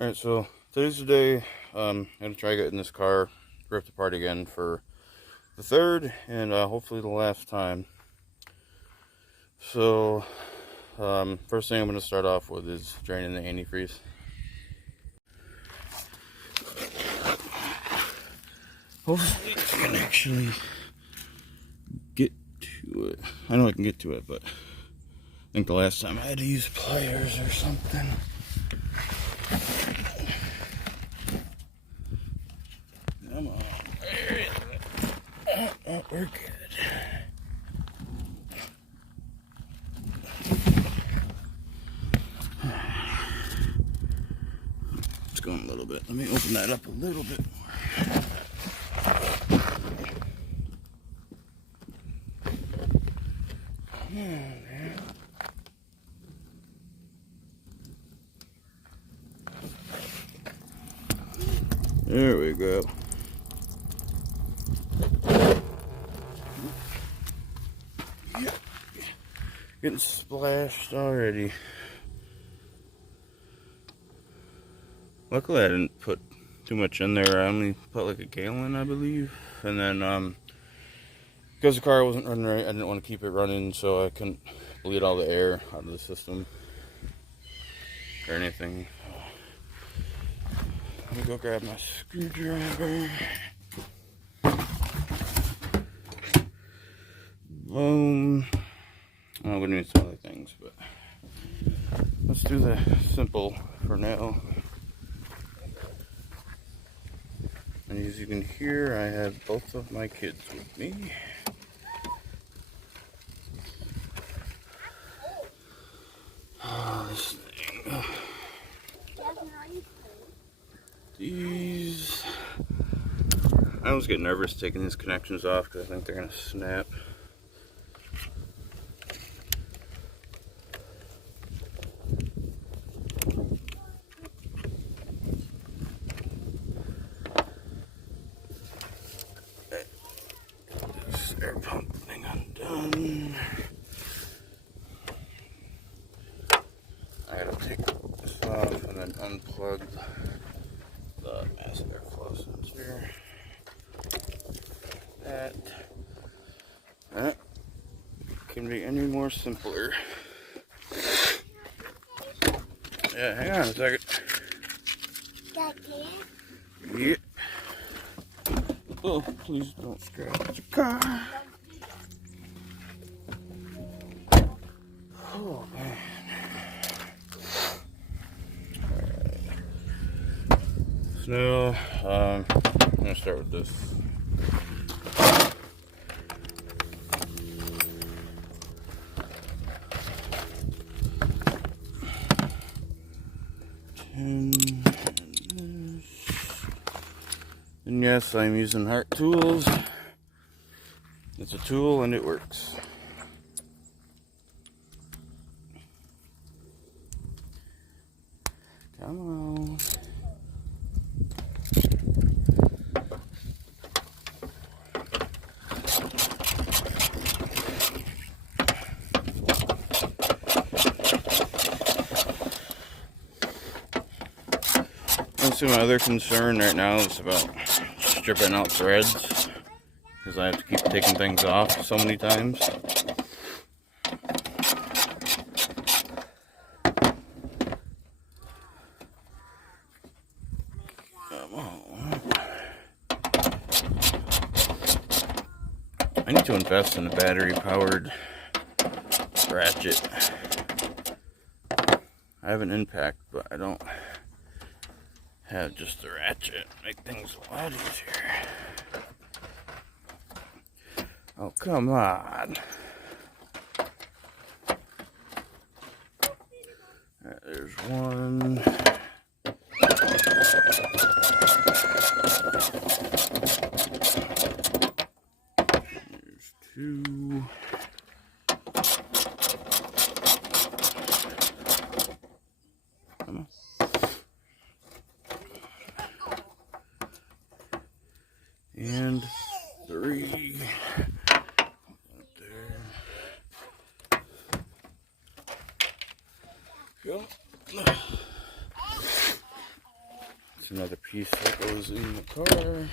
Alright, so today's the day. I'm going to try getting this car ripped apart again for the third and hopefully the last time. So, first thing I'm going to start off with is draining the antifreeze. Hopefully I can actually get to it. I know I can get to it, but I think the last time I had to use pliers or something. Come on. There it is. Oh, we're good. It's going a little bit. Let me open that up a little bit more. Come on, man. There we go. Yep. Getting splashed already. Luckily I didn't put too much in there. I only put like a gallon, I believe. And then because the car wasn't running right, I didn't want to keep it running, so I couldn't bleed all the air out of the system or anything. Let me go grab my screwdriver. Boom. I'm gonna need some other things, but let's do the simple for now. And as you can hear, I have both of my kids with me. Oh, this thing. These. I always get nervous taking these connections off because I think they're gonna snap. This air pump thing undone. I gotta take this off and then unplug the mass airflow sensor. That can be any more simpler. Yeah, hang on a second. Yeah. Oh, please don't scratch the car. Oh, man. Alright. So now, I'm going to start with this. And yes, I'm using Heart Tools. It's a tool and it works. Come on. So my other concern right now is about stripping out threads, because I have to keep taking things off so many times. Come on. I need to invest in a battery-powered ratchet. I have an impact, but I don't have just the ratchet. Make things a lot easier. Oh, come on. Alright, there's one. There's two. Come on. And three. Up there. Go. There's another piece that goes in the car.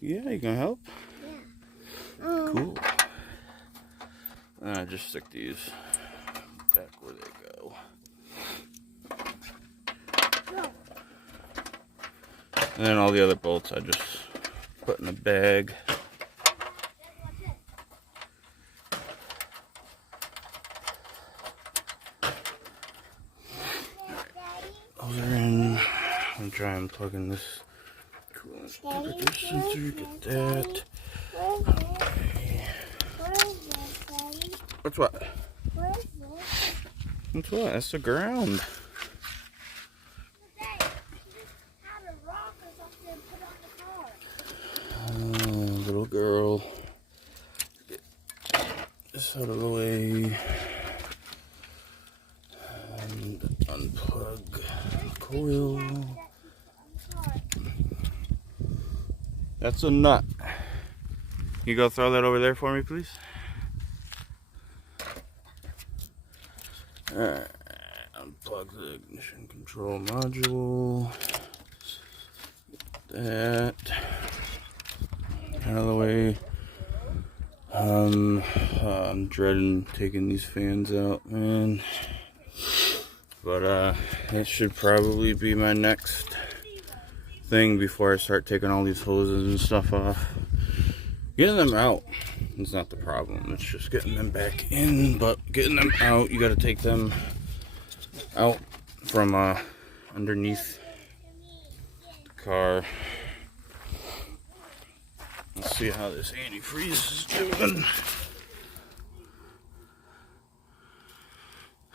Yeah, you can help? Yeah. Cool. Just stick these back where they go. And then all the other bolts I just put in a bag. Those are in. I'm gonna try and plug in this coolant temperature sensor. Get that. Okay. What's what? What's what? That's the ground. Little girl. Get this out of the way. And unplug the coil. That's a nut. You go throw that over there for me, please? Alright, unplug the ignition control module. Get that out of the way. I'm dreading taking these fans out, man. But that should probably be my next thing before I start taking all these hoses and stuff off. Getting them out is not the problem. It's just getting them back in. But getting them out, you got to take them out from underneath the car. Let's see how this antifreeze is doing.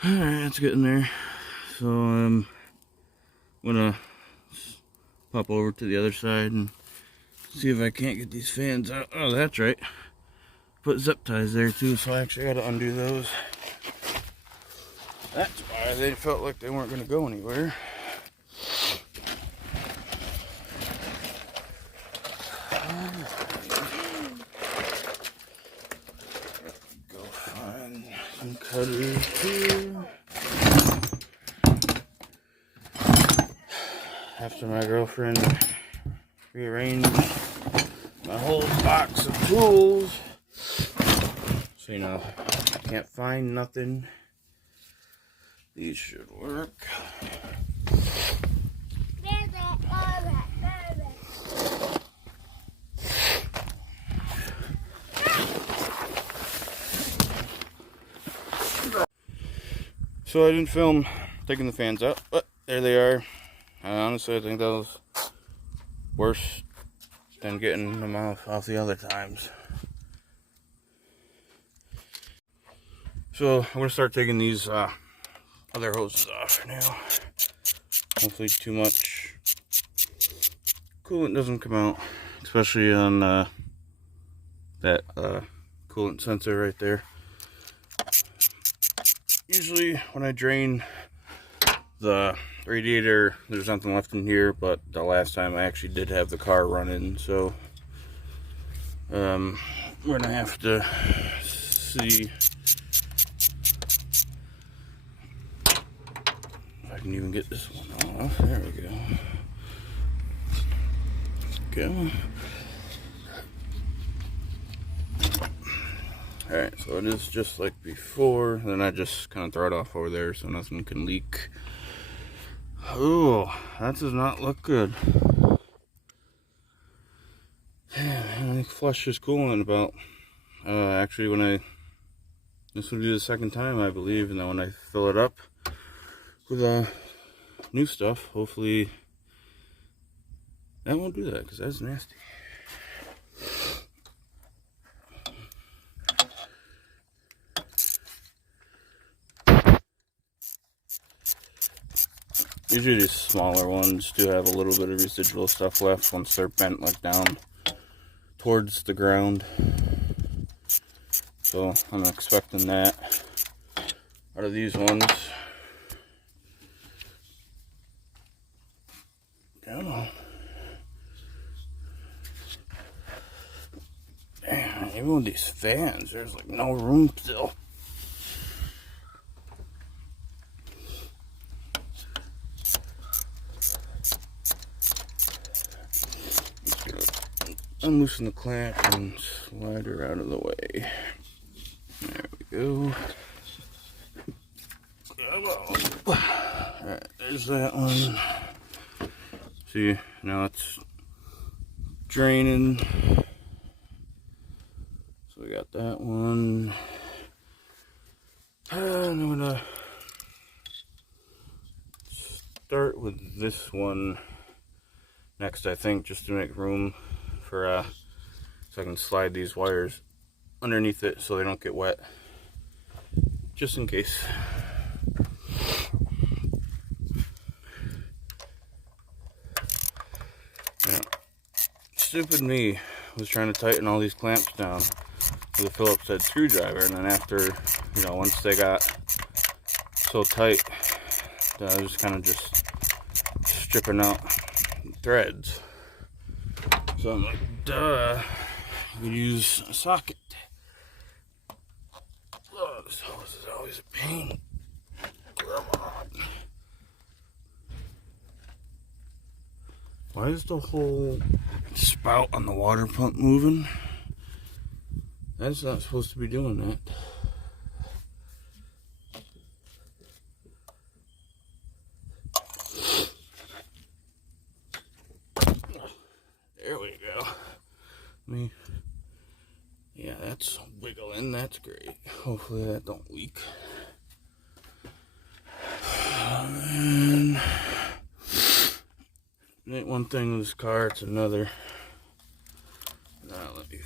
Alright, it's getting there. So I'm gonna pop over to the other side and see if I can't get these fans out. Oh, that's right. Put zip ties there too, so I actually gotta undo those. That's why they felt like they weren't gonna go anywhere. Go find some cutters here. After my girlfriend rearranged my whole box of tools, so you know, I can't find nothing. These should work. So I didn't film taking the fans out, but there they are. Honestly, I think that was worse than getting them off the other times. So I'm gonna start taking these other hoses off now. Hopefully too much coolant doesn't come out, especially on that coolant sensor right there. Usually when I drain the radiator, there's nothing left in here, but the last time I actually did have the car running, so we're gonna have to see if I can even get this one off. There we go. Go. Alright, so it is just like before. Then I just kind of throw it off over there so nothing can leak. Oh, that does not look good. Yeah, I think flush is cool in about, actually this will be the second time I believe, and then when I fill it up with new stuff, hopefully that won't do that, because that's nasty. Usually these smaller ones do have a little bit of residual stuff left once they're bent like down towards the ground. So I'm expecting that out of these ones. Even with these fans, there's like no room still. Just gonna unloosen the clamp and slide her out of the way. There we go. Alright, there's that one. See, now it's draining. So we got that one. And I'm gonna start with this one next, I think, just to make room for so I can slide these wires underneath it so they don't get wet, just in case. Now, stupid me was trying to tighten all these clamps down with a Phillips head screwdriver, and then after, you know, once they got so tight, I was just kind of just stripping out threads. So I'm like, duh, you could use a socket. Oh, this hose is always a pain. Come on. Why is the whole spout on the water pump moving? That's not supposed to be doing that. There we go. Yeah, that's wiggling. That's great. Hopefully that don't leak. And it ain't one thing with this car, it's another. Now let me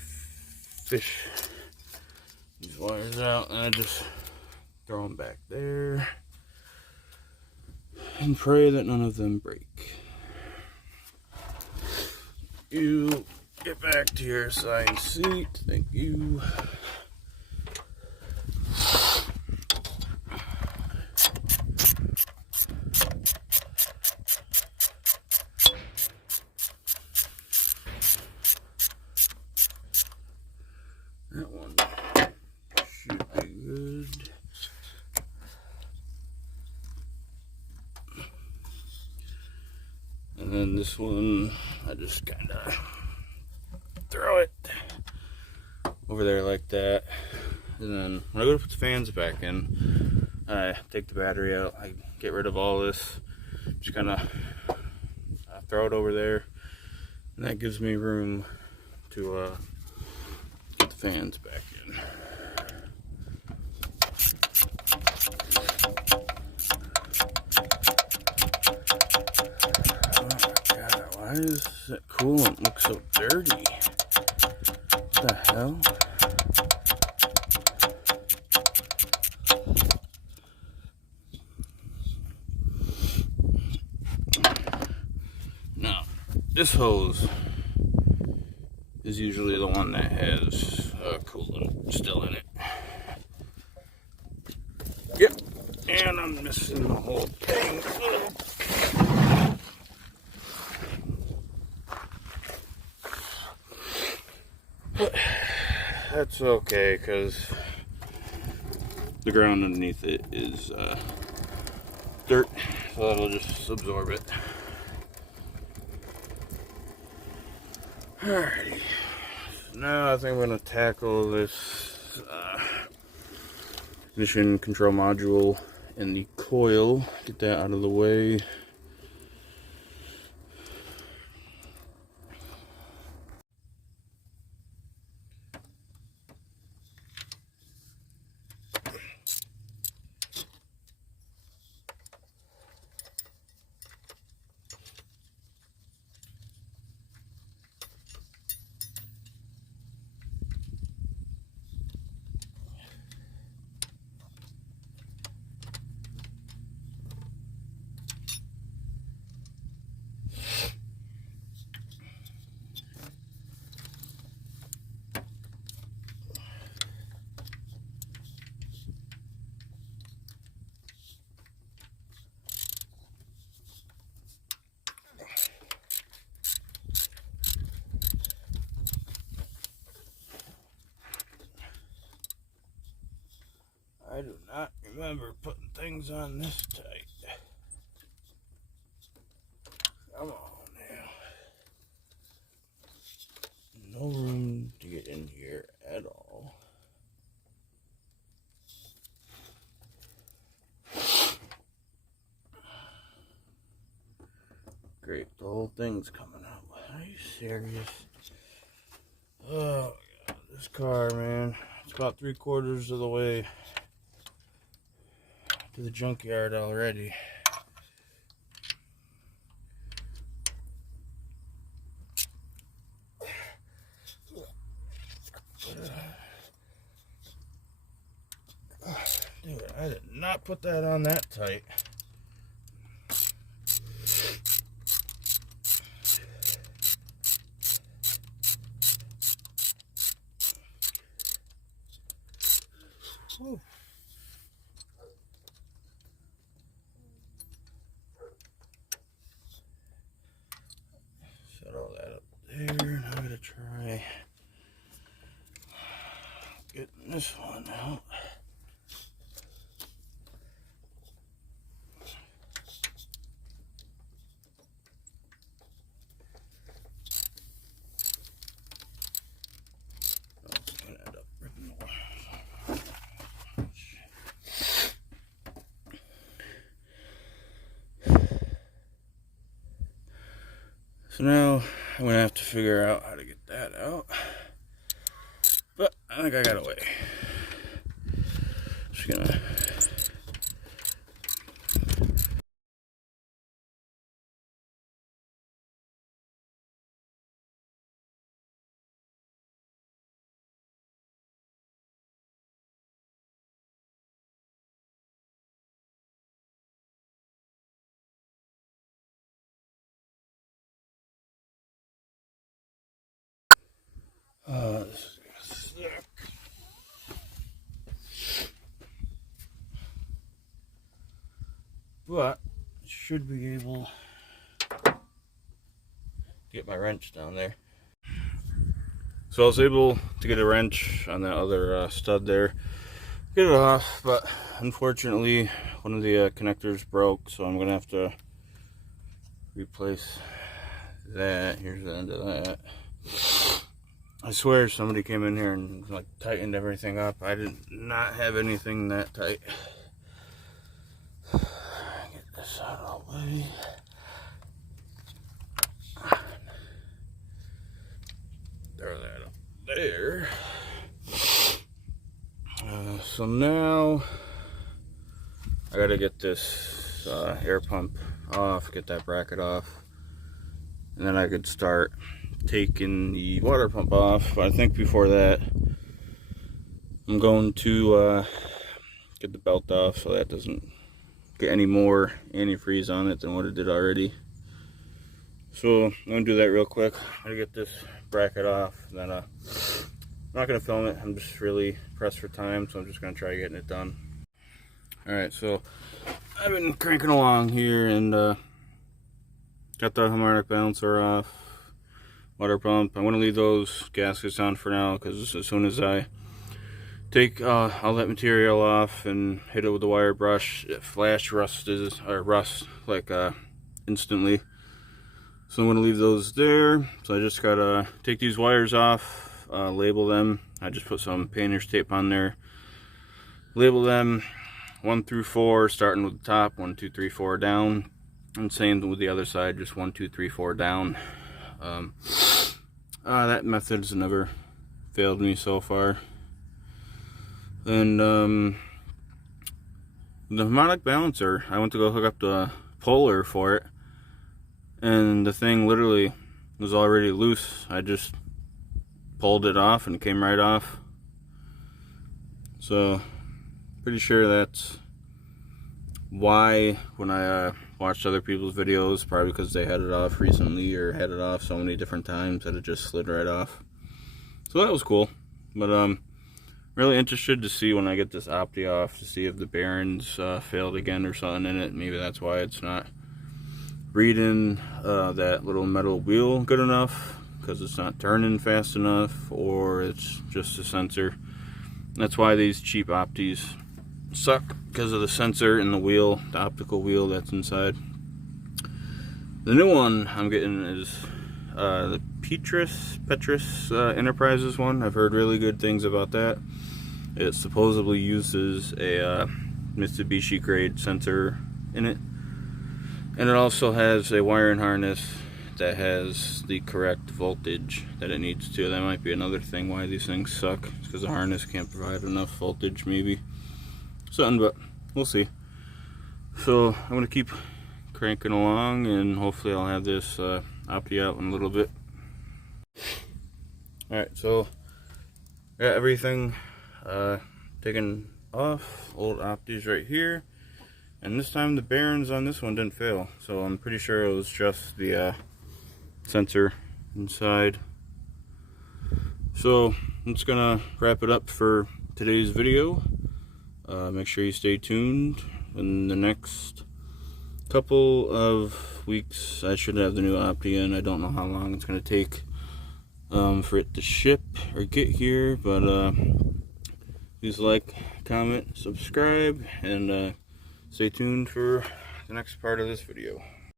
fish these wires out, and I just throw them back there and pray that none of them break. You get back to your assigned seat. Thank you. That one should be good. And then this one, I just kind of throw it over there like that. And then when I go to put the fans back in, I take the battery out, I get rid of all this, just kind of throw it over there, and that gives me room to get the fans back in. Why does that coolant look so dirty? What the hell? Now, this hose is usually the one that has coolant still in it. Yep, and I'm missing the whole thing. But that's okay, because the ground underneath it is dirt, so that'll just absorb it. Alrighty, so now I think I'm going to tackle this ignition control module and the coil, get that out of the way. I do not remember putting things on this tight. Come on now. No room to get in here at all. Great, the whole thing's coming out. Are you serious? Oh my god, this car, man. It's about 3/4 of the way to the junkyard already. Dude, I did not put that on that tight. Whew. Set all that up there. Now I'm gonna try getting this one out. So now I'm gonna have to figure out how to get that out, but I think I got a way. Just gonna this is gonna suck. But I should be able to get my wrench down there. So I was able to get a wrench on that other stud there, get it off, but unfortunately one of the connectors broke, so I'm gonna have to replace that. Here's the end of that. I swear somebody came in here and like tightened everything up. I did not have anything that tight. Get this out of the way. Throw that up there. So now I gotta get this air pump off, get that bracket off, and then I could start taking the water pump off. But I think before that I'm going to get the belt off so that doesn't get any more antifreeze on it than what it did already. So I'm gonna do that real quick. I'm gonna get this bracket off, and then I'm not gonna film it. I'm just really pressed for time, so I'm just gonna try getting it done. All right, so I've been cranking along here and got the harmonic balancer off, water pump. I'm gonna leave those gaskets on for now because as soon as I take all that material off and hit it with the wire brush, it flash rusts like instantly. So I'm gonna leave those there. So I just gotta take these wires off, label them. I just put some painter's tape on there, label them 1 through 4, starting with the top, 1, 2, 3, 4 down, and same with the other side, just 1, 2, 3, 4 down. That method's never failed me so far. And the harmonic balancer, I went to go hook up the polar for it, and the thing literally was already loose. I just pulled it off and it came right off. So pretty sure that's why when I watched other people's videos, probably because they had it off recently or had it off so many different times that it just slid right off. So that was cool. But really interested to see when I get this opti off, to see if the bearings failed again or something in it. Maybe that's why it's not reading that little metal wheel good enough, because it's not turning fast enough, or it's just a sensor. That's why these cheap optis suck because of the sensor in the wheel, the optical wheel that's inside. The new one I'm getting is the Petrus Enterprises one. I've heard really good things about that. It supposedly uses a Mitsubishi grade sensor in it, and it also has a wiring harness that has the correct voltage that it needs to. That might be another thing why these things suck, because the harness can't provide enough voltage, maybe something, but we'll see. So I'm gonna keep cranking along, and hopefully I'll have this Opti out in a little bit. Alright, so got everything taken off. Old Opti's right here, and this time the bearings on this one didn't fail, so I'm pretty sure it was just the sensor inside. So I'm just gonna wrap it up for today's video. Make sure you stay tuned. In the next couple of weeks I should have the new Opti in. I don't know how long it's gonna take for it to ship or get here, but please like, comment, subscribe, and stay tuned for the next part of this video.